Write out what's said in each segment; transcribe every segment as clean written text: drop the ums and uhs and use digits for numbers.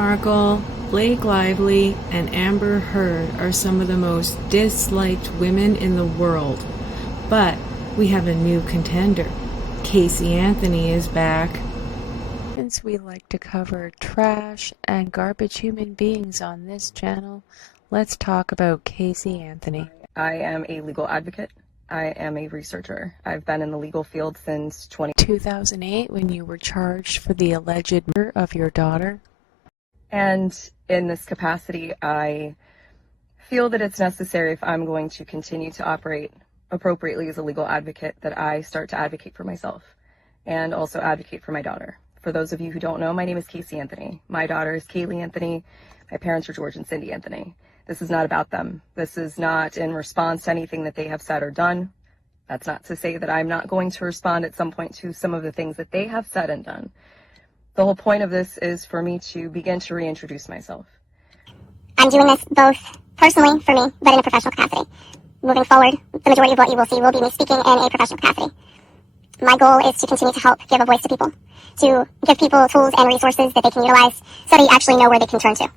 Markle, Blake Lively, and Amber Heard are some of the most disliked women in the world. But we have a new contender. Casey Anthony is back. Since we like to cover trash and garbage human beings on this channel, let's talk about Casey Anthony. I am a legal advocate. I am a researcher. I've been in the legal field since 2008 when you were charged for the alleged murder of your daughter. And in this capacity, I feel that it's necessary, if I'm going to continue to operate appropriately as a legal advocate, that I start to advocate for myself and also advocate for my daughter. For those of you who don't know, my name is Casey Anthony. My daughter is Kaylee Anthony. My parents are George and Cindy Anthony. This is not about them. This is not in response to anything that they have said or done. That's not to say that I'm not going to respond at some point to some of the things that they have said and done. The whole point of this is for me to begin to reintroduce myself. I'm doing this both personally for me, but in a professional capacity. Moving forward, the majority of what you will see will be me speaking in a professional capacity. My goal is to continue to help give a voice to people, to give people tools and resources that they can utilize so they actually know where they can turn to.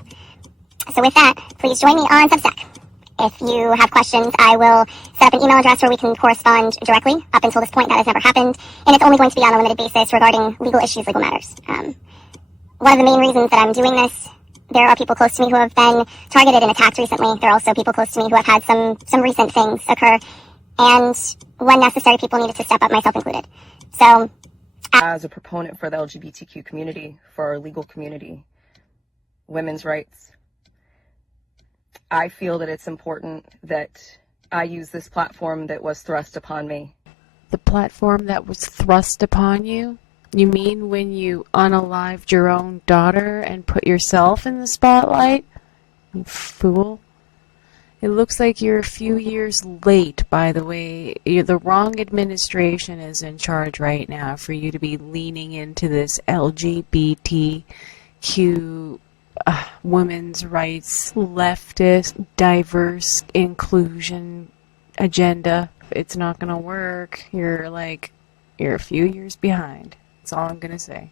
So with that, please join me on Substack. If you have questions, I will set up an email address where we can correspond directly. Up until this point, that has never happened, and it's only going to be on a limited basis regarding legal issues, legal matters. One of the main reasons that I'm doing this, there are people close to me who have been targeted and attacked recently. There are also people close to me who have had some recent things occur, and when necessary, people needed to step up, myself included. So, as a proponent for the LGBTQ community, for our legal community, women's rights, I feel that it's important that I use this platform that was thrust upon me. The platform that was thrust upon you? You mean when you unalived your own daughter and put yourself in the spotlight? You fool. It looks like you're a few years late, by the way. The wrong administration is in charge right now for you to be leaning into this LGBTQ women's rights, leftist, diverse inclusion agenda. It's not going to work. You're a few years behind. That's all I'm going to say.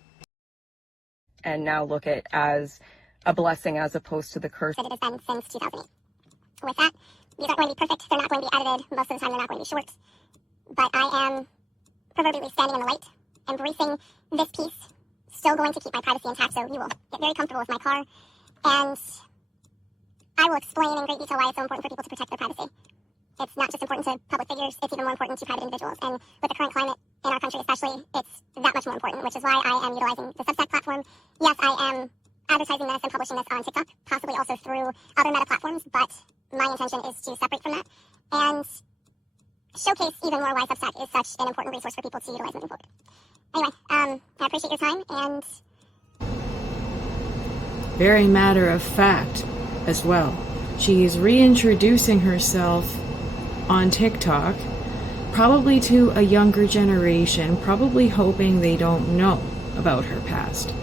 And now look at it as a blessing as opposed to the curse. That it has been since 2008. With that, these aren't going to be perfect. They're not going to be edited. Most of the time, they're not going to be short. But I am proverbially standing in the light, embracing this piece, still going to keep my privacy intact, so you will get very comfortable with my car. And I will explain in great detail why it's so important for people to protect their privacy. It's not just important to public figures, it's even more important to private individuals. And with the current climate in our country especially, it's that much more important, which is why I am utilizing the Substack platform. Yes, I am advertising this and publishing this on TikTok, possibly also through other meta platforms, but my intention is to separate from that and showcase even more why Substack is such an important resource for people to utilize moving forward. Anyway, I appreciate your time, and Very matter of fact as well. She is reintroducing herself on TikTok, probably to a younger generation, probably hoping they don't know about her past.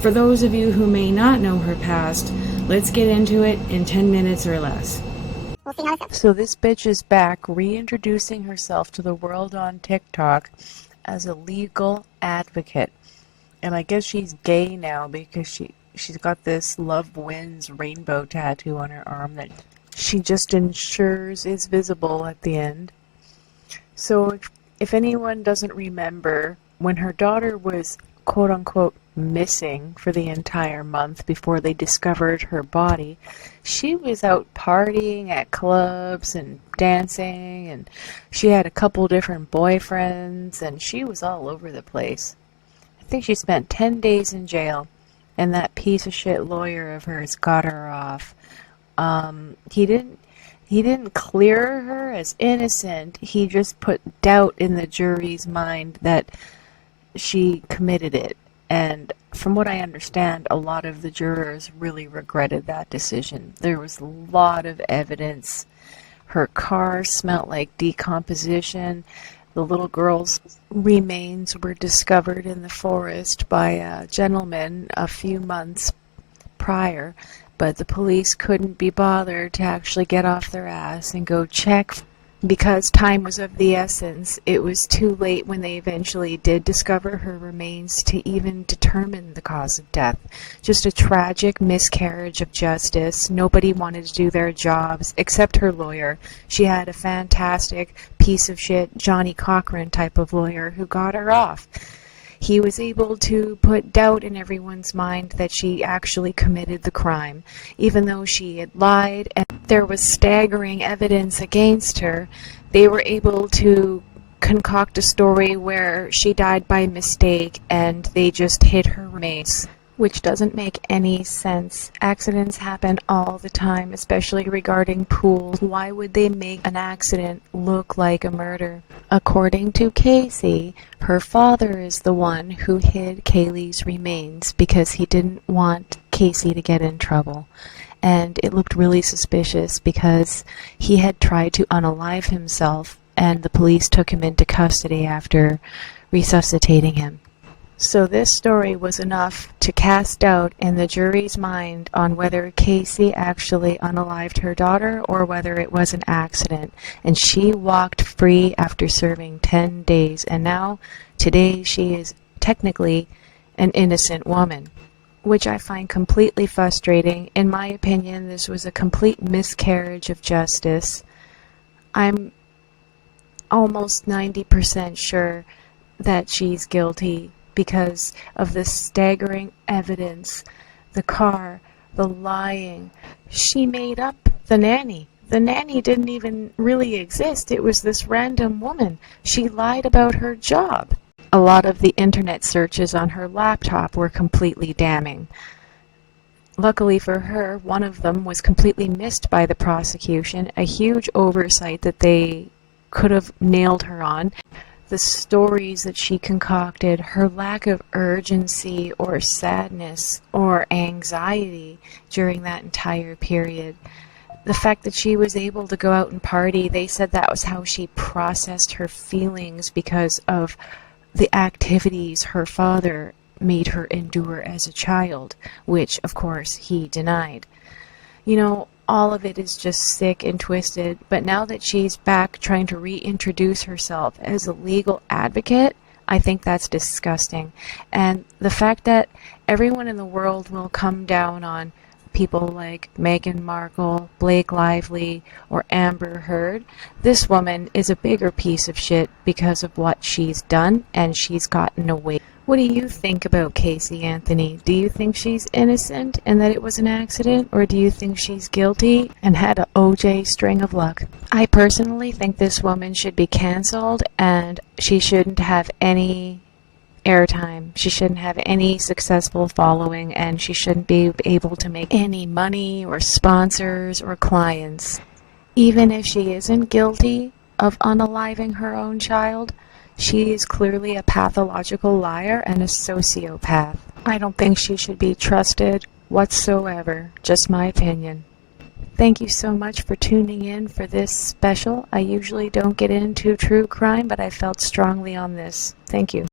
For those of you who may not know her past, let's get into it in 10 minutes or less. we'll see how it goes. So this bitch is back reintroducing herself to the world on TikTok as a legal advocate. And I guess she's gay now because she's got this Love Wins rainbow tattoo on her arm that she just ensures is visible at the end. So if anyone doesn't remember, when her daughter was quote-unquote missing for the entire month before they discovered her body, she was out partying at clubs and dancing, and she had a couple different boyfriends, and she was all over the place. I think she spent 10 days in jail, and that piece of shit lawyer of hers got her off. He didn't clear her as innocent. He just put doubt in the jury's mind that she committed it. And from what I understand, a lot of the jurors really regretted that decision. There was a lot of evidence. Her car smelled like decomposition. The little girl's remains were discovered in the forest by a gentleman a few months prior, but the police couldn't be bothered to actually get off their ass and go check Because time was of the essence, it was too late when they eventually did discover her remains to even determine the cause of death. Just a tragic miscarriage of justice. Nobody wanted to do their jobs except her lawyer. She had a fantastic piece of shit Johnny Cochran type of lawyer who got her off. He was able to put doubt in everyone's mind that she actually committed the crime. Even though she had lied and there was staggering evidence against her, they were able to concoct a story where she died by mistake and they just hid her remains, which doesn't make any sense. Accidents happen all the time, especially regarding pools. Why would they make an accident look like a murder? According to Casey, her father is the one who hid Kaylee's remains because he didn't want Casey to get in trouble. And it looked really suspicious because he had tried to unalive himself and the police took him into custody after resuscitating him. So this story was enough to cast doubt in the jury's mind on whether Casey actually unalived her daughter or whether it was an accident. And she walked free after serving 10 days. And now, today, she is technically an innocent woman, which I find completely frustrating. In my opinion, this was a complete miscarriage of justice. I'm almost 90% sure that she's guilty because of the staggering evidence, the car, the lying. She made up the nanny. The nanny didn't even really exist. It was this random woman. She lied about her job. A lot of the internet searches on her laptop were completely damning. Luckily for her, one of them was completely missed by the prosecution, a huge oversight that they could have nailed her on. The stories that she concocted, her lack of urgency or sadness or anxiety during that entire period. The fact that she was able to go out and party, they said that was how she processed her feelings because of the activities her father made her endure as a child, which, of course, he denied. You know, all of it is just sick and twisted, but now that she's back trying to reintroduce herself as a legal advocate, I think that's disgusting. And the fact that everyone in the world will come down on people like Meghan Markle, Blake Lively, or Amber Heard, this woman is a bigger piece of shit because of what she's done, and she's gotten away. What do you think about Casey Anthony? Do you think she's innocent and that it was an accident, or do you think she's guilty and had a OJ string of luck? I personally think this woman should be cancelled and she shouldn't have any airtime. She shouldn't have any successful following and she shouldn't be able to make any money or sponsors or clients. Even if she isn't guilty of unaliving her own child, she is clearly a pathological liar and a sociopath. I don't think she should be trusted whatsoever. Just my opinion. Thank you so much for tuning in for this special. I usually don't get into true crime, but I felt strongly on this. Thank you.